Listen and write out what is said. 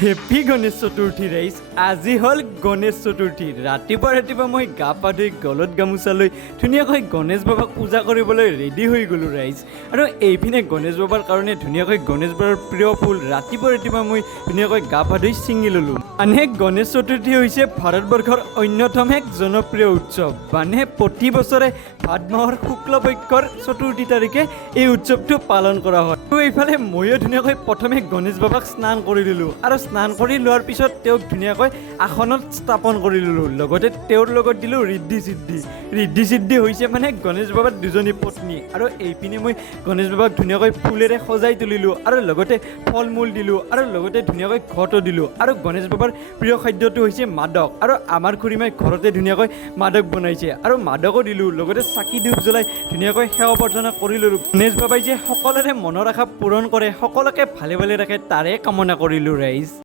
Happy Ganesh Chaturthi ৰাইজ। আজি হ'ল গণেশ চতুৰ্থী। ৰাতিপুৱা মই গা পা ধুই গলত গামোচা লৈ ধুনীয়াকৈ গণেশ বাবাক পূজা কৰিবলৈ ৰেডি হৈ গ'লোঁ ৰাইজ। আৰু এইপিনে গণেশ বাবাৰ কাৰণে ধুনীয়াকৈ গণেশ বাবাৰ প্ৰিয় ফুল ৰাতিপুৱা মই ধুনীয়াকৈ গা পা ধুই ছিঙি ল'লোঁ। মানে গণেশ চতুৰ্থী হৈছে ভাৰতবৰ্ষৰ অন্যতম এক জনপ্ৰিয় উৎসৱ। মানে প্ৰতি বছৰে ভাদ মাহৰ শুক্লপক্ষৰ চতুৰ্থী তাৰিখে এই উৎসৱটো পালন কৰা হয়। আৰু এইফালে ময়ো ধুনীয়াকৈ প্ৰথমে গণেশ বাবাক স্নান কৰি ল'লোঁ আৰু স্নান কৰি লোৱাৰ পিছত তেওঁক ধুনীয়াকৈ আসনত স্থাপন কৰি ল'লোঁ। লগতে তেওঁৰ লগত দিলোঁ ঋদ্ধি সিদ্ধি। ঋদ্ধি সিদ্ধি হৈছে মানে গণেশ বাবাৰ দুজনী পত্নী। আৰু এইপিনে মই গণেশ বাবাক ধুনীয়াকৈ ফুলেৰে সজাই তুলিলোঁ আৰু লগতে ফল মূল দিলোঁ আৰু লগতে ধুনীয়াকৈ ঘটো দিলোঁ। আৰু গণেশ বাবাৰ প্ৰিয় খাদ্যটো হৈছে মাদক। আৰু আমাৰ খুৰীমাই ঘৰতে ধুনীয়াকৈ মাদক বনাইছে আৰু মাদকো দিলোঁ। লগতে চাকি ধূপ জ্বলাই ধুনীয়াকৈ সেৱা প্ৰাৰ্থনা কৰি ল'লোঁ। গণেশ বাবাই যে সকলোৰে মনৰ আশা পূৰণ কৰে, সকলোকে ভালে ভালে ৰাখে তাৰে কামনা কৰিলোঁ ৰাইজ।